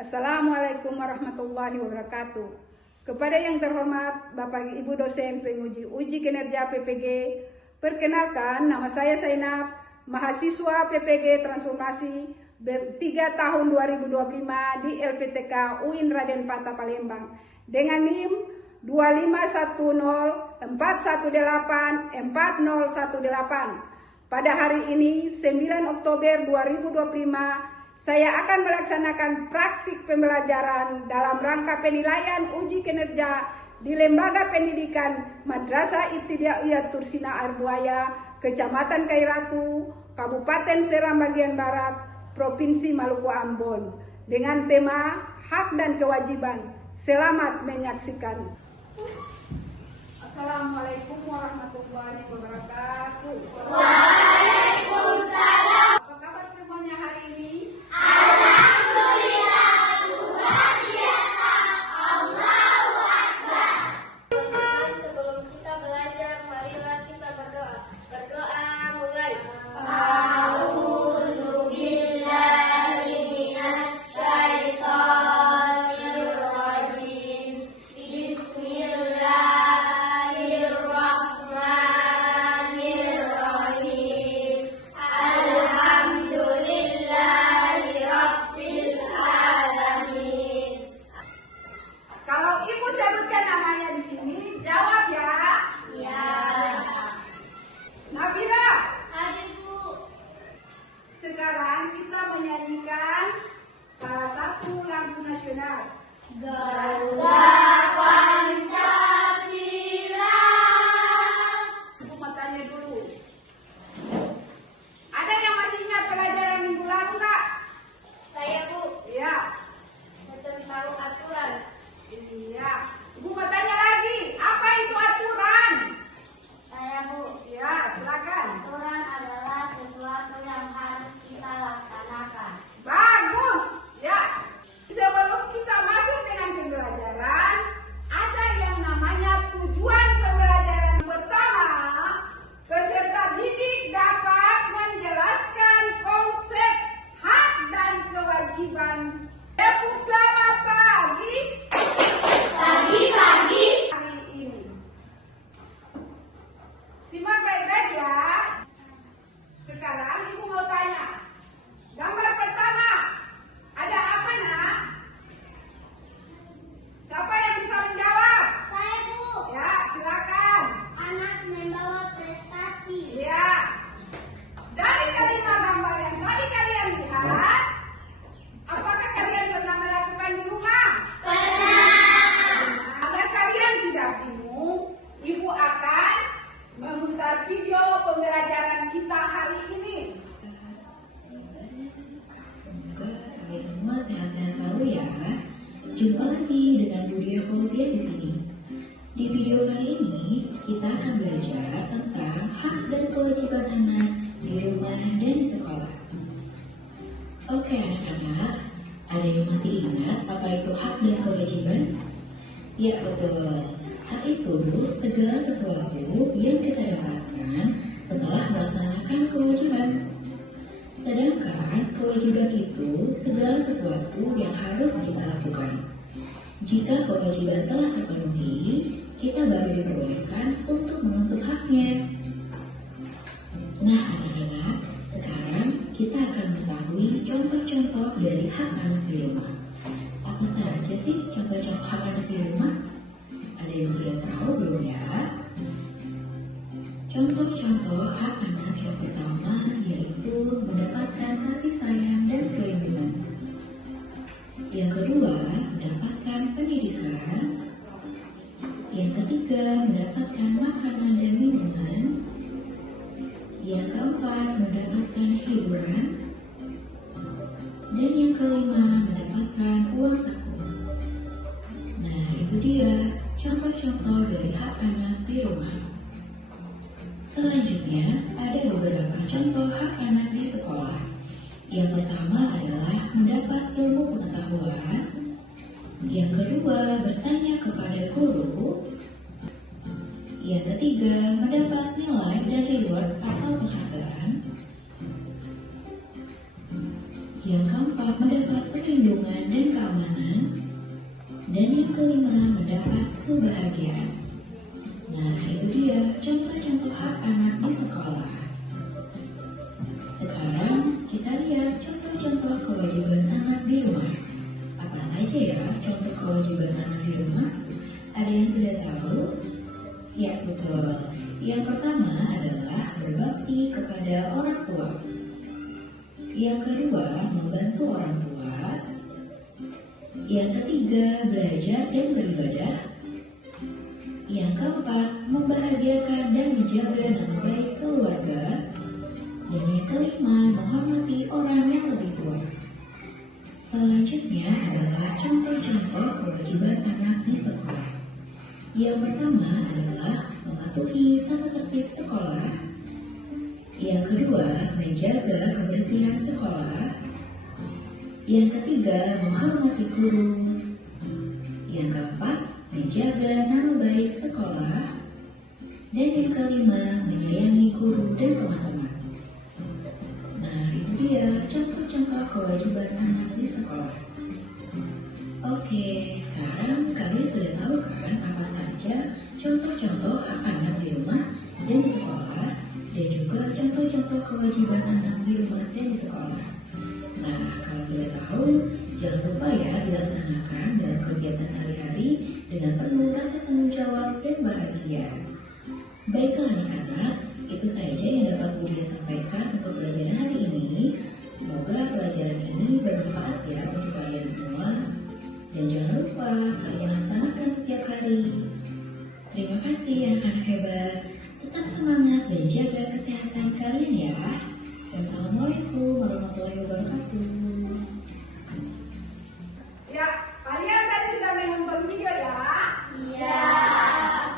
Assalamualaikum warahmatullahi wabarakatuh. Kepada yang terhormat Bapak Ibu dosen penguji uji kinerja PPG, perkenalkan nama saya Zainab, mahasiswa PPG Transformasi 3 tahun 2025 di LPTK UIN Raden Patah Palembang dengan NIM 25104184018. Pada hari ini 9 Oktober 2025 saya akan melaksanakan praktik pembelajaran dalam rangka penilaian uji kinerja di Lembaga Pendidikan Madrasah Ibtidaiyah Tursina Arbuaya, Kecamatan Kairatu, Kabupaten Seram bagian Barat, Provinsi Maluku Ambon, dengan tema hak dan kewajiban. Selamat menyaksikan. Assalamualaikum warahmatullahi wabarakatuh. Waalaikumsalam. Apa kabar semuanya hari ini? Alhamdulillah, luar biasa. Allahu Akbar. Sebelum kita belajar, marilah kita berdoa. Berdoa mulai. A'udzubillahi minasyaitonirrajim. Bismillahirrahmanirrahim. Alhamdulillahi rabbil alamin. Kalau ibu sebutkan namanya di sini, jawab ya. Ya. Nabila, Ada Bu. sekarang kita menyanyikan salah satu lagu nasional. Garuda Pancasila. Ibu mau tanya dulu. Ada yang masih ingat pelajaran minggu lalu nggak? Saya Bu, Iya. tentang aturan. Iya. Ibu mau tanya lagi, apa itu aturan? Saya Bu. Iya, silakan. Aturan adalah sesuatu yang harus kita laksanakan. Bagus. Ya. Sebelum kita masuk dengan pembelajaran, ada yang namanya tujuan pembelajaran. Pertama, peserta didik dapat menjelaskan konsep hak dan kewajiban. Tepuk selamat pagi Pagi-pagi. hari ini. Simak baik-baik ya. Sekarang ibu mau tanya. Gambar pertama, ada apa nak? Siapa yang bisa menjawab? Saya Bu. Ya, silakan. Anak membawa prestasi. Ya. Dari kelima gambar yang tadi kalian lihat, apakah kalian pernah melakukan di rumah? Agar kalian tidak bingung, ibu akan memutar video pembelajaran kita hari ini. Semoga kalian semua sehat-sehat selalu ya. Jumpa lagi dengan Budia Fauzia di sini. Di video kali ini kita akan belajar tentang hak dan kewajiban anak di rumah dan di sekolah. Oke anak-anak, ada yang masih ingat apa itu hak dan kewajiban? Ya betul. Hak itu segala sesuatu yang kita dapatkan setelah melaksanakan kewajiban. Sedangkan kewajiban itu segala sesuatu yang harus kita lakukan. Jika kewajiban telah terpenuhi, kita baru diperbolehkan untuk menuntut haknya. Nah anak-anak, sekarang kita akan mengetahui contoh-contoh dari hak anak di rumah. Apa saja sih contoh-contoh hak anak di rumah? Ada yang sudah tahu belum ya? Contoh-contoh hak anak yang pertama yaitu mendapatkan kasih sayang dan perlindungan. Yang kedua, mendapatkan pendidikan. Yang ketiga, mendapatkan makanan dan minuman. Yang keempat, mendapatkan hiburan. Dan yang kelima, mendapatkan uang saku. Nah, itu dia contoh-contoh dari hak anak di rumah. Selanjutnya, ada beberapa contoh hak anak di sekolah. Yang pertama adalah mendapat ilmu pengetahuan. Yang kedua, bertanya kepada guru. Yang ketiga, mendapat nilai dan reward atau penghargaan. Yang keempat, mendapat perlindungan dan keamanan. Dan yang kelima, mendapat kebahagiaan. Nah, itu dia contoh-contoh hak anak di sekolah. Sekarang kita lihat contoh-contoh kewajiban anak di rumah. Apa saja ya contoh kewajiban anak di rumah? Ada yang sudah tahu? Ya, betul. Yang pertama adalah berbakti kepada orang tua. Yang kedua, membantu orang tua. Yang ketiga, belajar dan beribadah. Yang keempat, membahagiakan dan menjaga nama baik keluarga. Dan yang kelima, menghormati orang yang lebih tua. Selanjutnya adalah contoh-contoh kewajiban anak di sekolah. Yang pertama adalah mematuhi tata tertib sekolah. Yang kedua, menjaga kebersihan sekolah. Yang ketiga, menghormati guru. Yang keempat, menjaga nama baik sekolah. Dan yang kelima, menyayangi guru dan teman-teman. Nah, itu dia contoh-contoh kewajiban anak di sekolah. Oke, sekarang kalian sudah tahu kan apa saja contoh-contoh hak anak di rumah dan di sekolah, dan juga contoh-contoh kewajiban anak di rumah dan di sekolah. Nah, kalau sudah tahu, jangan lupa ya dilaksanakan dalam kegiatan sehari-hari dengan penuh rasa tanggung jawab dan bahagia. Baiklah anak-anak, itu saja yang dapat Budia sampaikan untuk pelajaran hari ini. Semoga pelajaran ini bermanfaat ya untuk kalian semua. Dan jangan lupa kalian laksanakan setiap hari. Terima kasih anak-anak hebat. Tetap semangat dan jaga kesehatan kalian ya. Wassalamualaikum warahmatullahi wabarakatuh. Ya, kalian tadi sudah menonton video ya? Iya.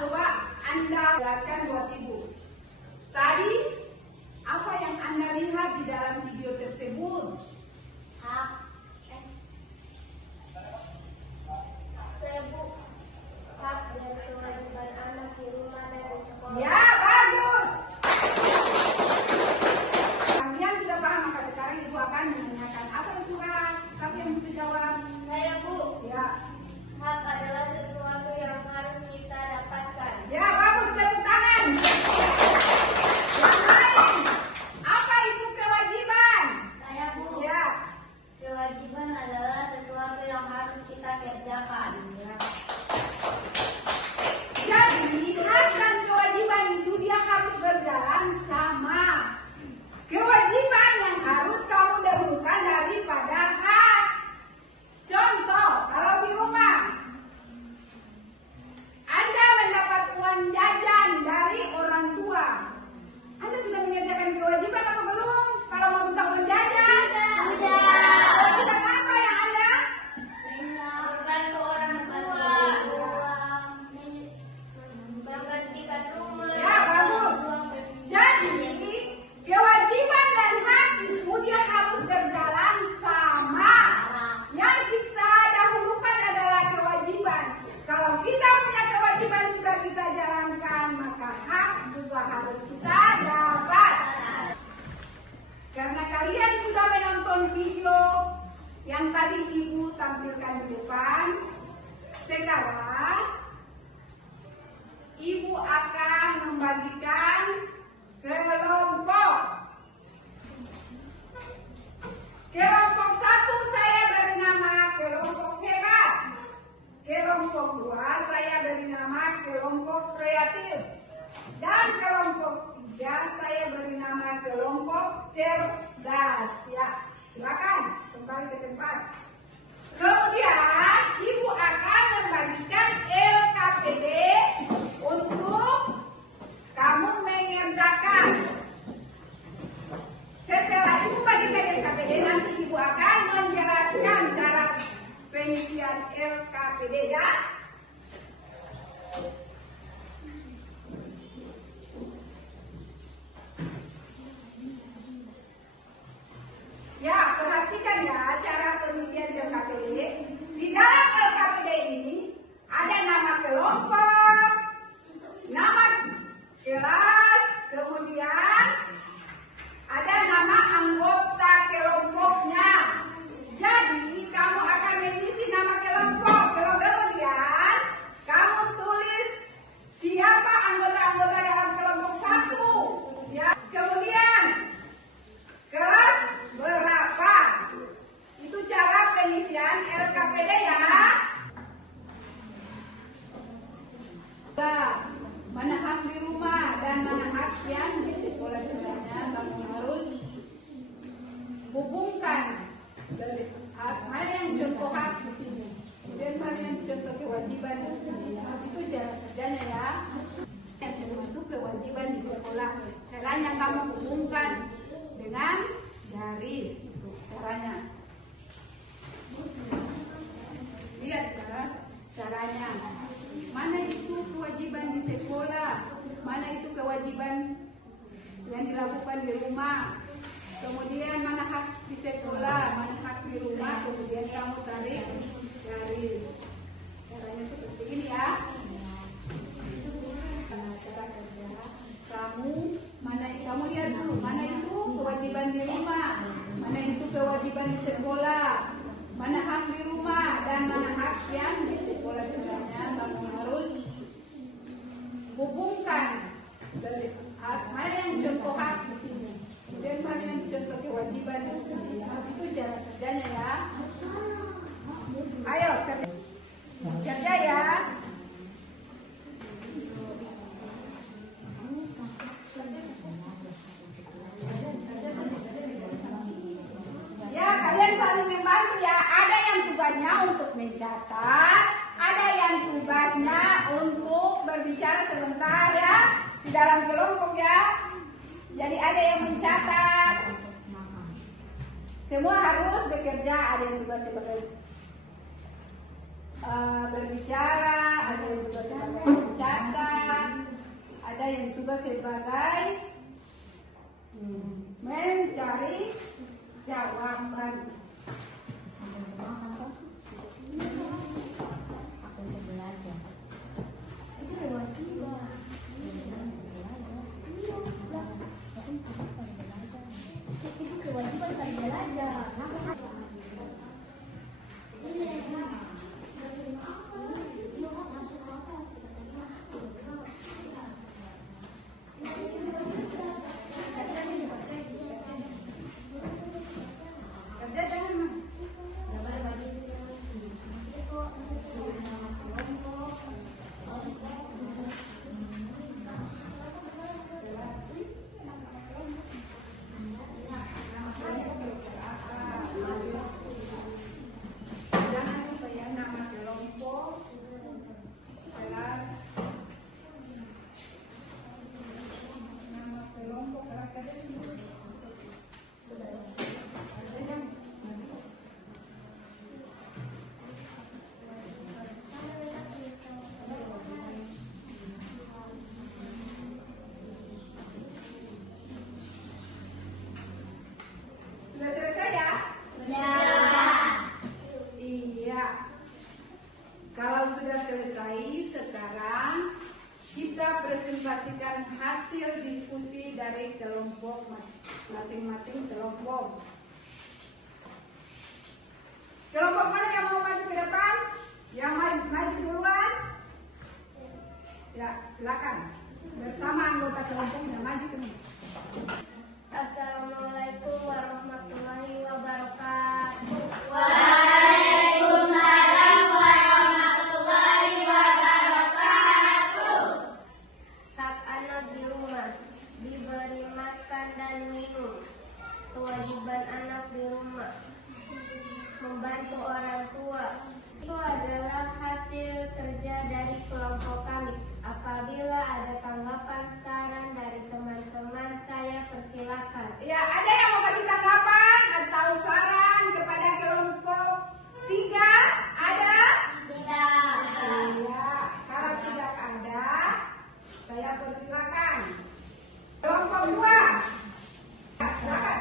Coba Anda jelaskan buat Ibu. Tadi apa yang Anda lihat di dalam video tersebut? Hak dan kewajiban anak di rumah dan di sekolah. Ya, bagus. Kalian sudah paham, maka sekarang Ibu akan menanyakan apa itu hak? Siapa yang bisa jawab? Saya, Bu. Ya. Hak adalah sesuatu yang harus kita dapatkan. Ya, bagus, tepuk tangan. Yang lain, apa itu kewajiban? Saya, Bu. Ya. Kewajiban adalah sesuatu yang harus kita kerjakan. Jadi, hak dan kewajiban itu dia harus berjalan sama. Kewajiban yang harus kamu dahulukan daripada hak. Contoh, kalau di rumah Anda mendapat uang jajan dari orang tua, Anda sudah mengerjakan kewajiban apa belum? Kalau mau minta uang jajan, kewajiban apa yang Anda? Membantu orang tua. Membersihkan rumah. Ya, bagus. Jadi, kewajiban dan hak itu dia harus berjalan sama. Yang kita dahulukan adalah kewajiban. Kalau kita punya kewajiban sudah kita jalankan, maka hak juga harus kita dapat. Karena kalian sudah menonton video yang tadi Ibu tampilkan di depan, sekarang Ibu akan membagikan kelompok. Kelompok 1 saya beri nama kelompok hebat. Kelompok 2 saya beri nama kelompok kreatif. Dan kelompok 3 saya beri nama kelompok cerdas. Ya, silakan kembali ke tempat. Kemudian Ibu akan membagikan LKPD untuk kamu mengerjakan. Setelah Ibu bagikan LKPD, nanti Ibu akan menjelaskan cara pengisian LKPD ya. Ya, perhatikan ya cara pengisian LKPD. Di dalam LKPD ini ada nama kelompok, nama kelas, kemudian ada nama anggota kelompoknya. Jadi KPD ya. Mana hak di rumah dan mana hak yang di sekolah sebenarnya kamu harus hubungkan. Mana yang contoh hak di sini, kemudian mana yang contoh kewajiban di sini. Itu cara kerjanya ya. Yang termasuk kewajiban di sekolah. Caranya kamu hubungkan dengan garis. Itu caranya. Lihat ya, caranya. Mana itu kewajiban di sekolah, mana itu kewajiban yang dilakukan di rumah. Kemudian mana hak di sekolah, mana hak di rumah, kemudian kamu tarik garis. Caranya seperti ini ya. Cara kerja kamu lihat dulu mana itu kewajiban di rumah, mana itu kewajiban di sekolah, mana hak di rumah dan mana hak yang di sekolah sebenarnya kamu harus hubungkan. Mana yang contoh hak di sini, kemudian mana yang contoh kewajiban di sini. Itu cara kerjanya ya. Ayo kerja ya. Ya, kalian saling membantu ya. Ada yang tugasnya untuk mencatat, ada yang tugasnya untuk berbicara sebentar ya di dalam kelompok ya. Jadi ada yang mencatat. Semua harus bekerja. Ada yang tugas sebagai berbicara, ada yang tugas sebagai mencatat, ada yang tugas sebagai mencari jawaban. Kerja jangan. Jangan lupa ya nama kelompok. Nama kelompok sudah selesai ya? Iya. Kalau sudah selesai, sekarang kita presentasikan hasil diskusi dari kelompok masing-masing kelompok. Kelompok mana yang mau maju ke depan? Yang maju duluan? Ya, silakan. Bersama anggota kelompoknya maju semua. Assalamualaikum warahmatullahi wabarakatuh. Waalaikumsalam warahmatullahi wabarakatuh. Hak anak di rumah diberi makan dan minum. Kewajiban anak di rumah membantu orang tua. Itu adalah hasil kerja dari kelompok kami. Apabila ada tanggapan saran dari teman-teman, saya persilakan. Ya, ada yang mau kasih tanggapan atau saran kepada kelompok 3? Ada? Tidak. Iya. Kalau tidak ada, saya persilakan. Kelompok 2. Silakan.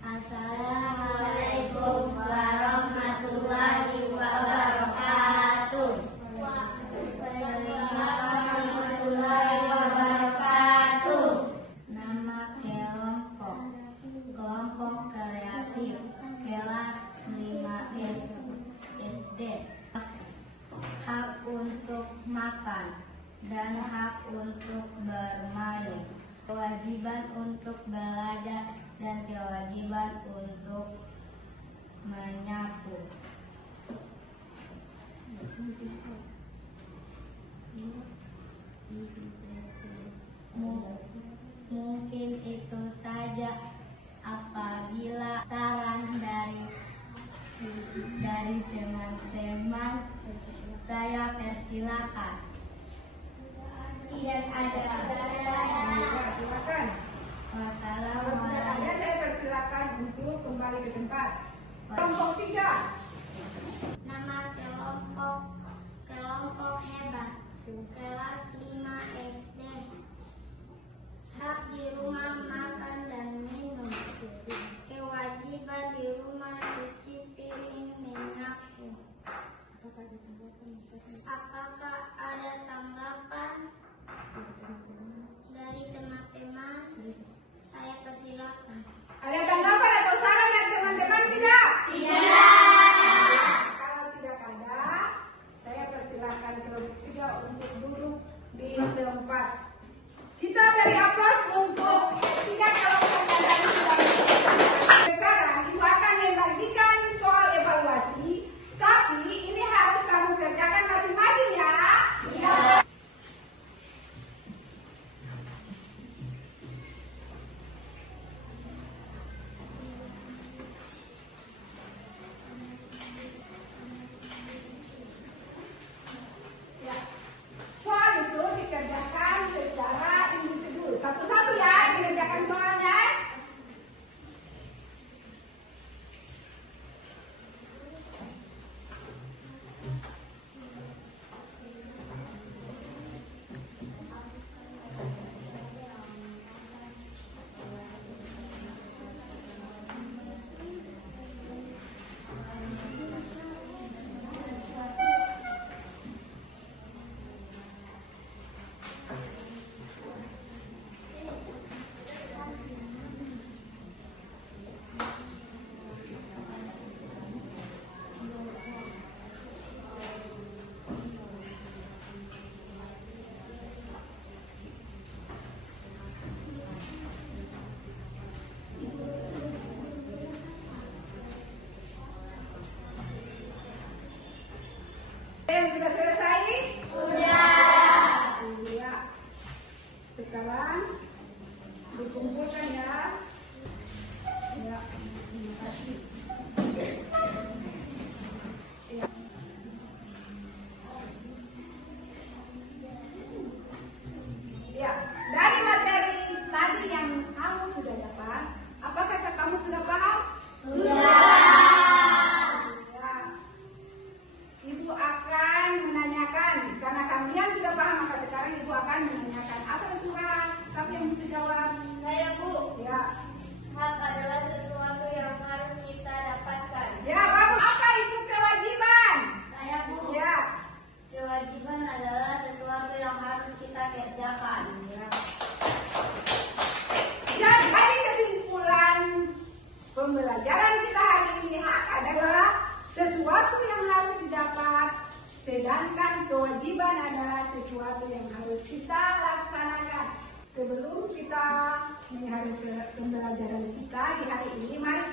Assalamualaikum warahmatullahi wabarakatuh. Warahmatullahi wabarakatuh. Nama kelompok kreatif kelas 5 SD. Hak untuk makan dan hak untuk bermain. Kewajiban untuk belajar dan kewajiban untuk menyapu. Mungkin itu saja. Apabila saran dari teman-teman, saya persilakan. Tidak ada. Silakan. Kalau tidak ada, Wassalamualaikum. saya persilakan untuk kembali ke tempat. Kelompok 3. Nama kelompok hebat. Kelas 5 SD. Hak di rumah makan dan minum. Kewajiban di rumah cuci piring, menyapu. Apakah ada tanggapan dari teman-teman? Saya persilakan. Ada tanggapan atau saran dari teman-teman tidak? Tidak. Kalau tidak ada, saya persilakan kelompok 3 untuk duduk di tempat. Kita beri aplaus untuk 3 kelompok yang tadi sudah berbicara. Sekarang Ibu akan membagikan soal evaluasi, tapi ini harus kamu kerjakan masing-masing ya. Ya. Ya. Soal itu dikerjakan secara individu. Satu-satu ya dikerjakan soalnya. Sudah selesai? Sudah. Iya. Sekarang dikumpulkan ya. Ya, terima kasih. Ya. Ya, dari materi tadi yang kamu sudah dapat, apakah kamu sudah paham? Ya. Ibu akan menanyakan, karena kalian sudah paham, maka sekarang Ibu akan menanyakan. Apa itu hak? Siapa yang bisa jawab? Saya, Bu. Ya. Hak adalah sesuatu yang harus kita dapatkan. Ya, bagus. Apa itu kewajiban? Saya, Bu. Ya. Kewajiban adalah sesuatu yang harus kita kerjakan. Ya. Jadi kesimpulan pembelajaran kita hari ini, hak adalah sesuatu yang harus didapat, sedangkan kewajiban adalah sesuatu yang harus kita laksanakan. Sebelum kita menghadiri pembelajaran kita di hari ini, mari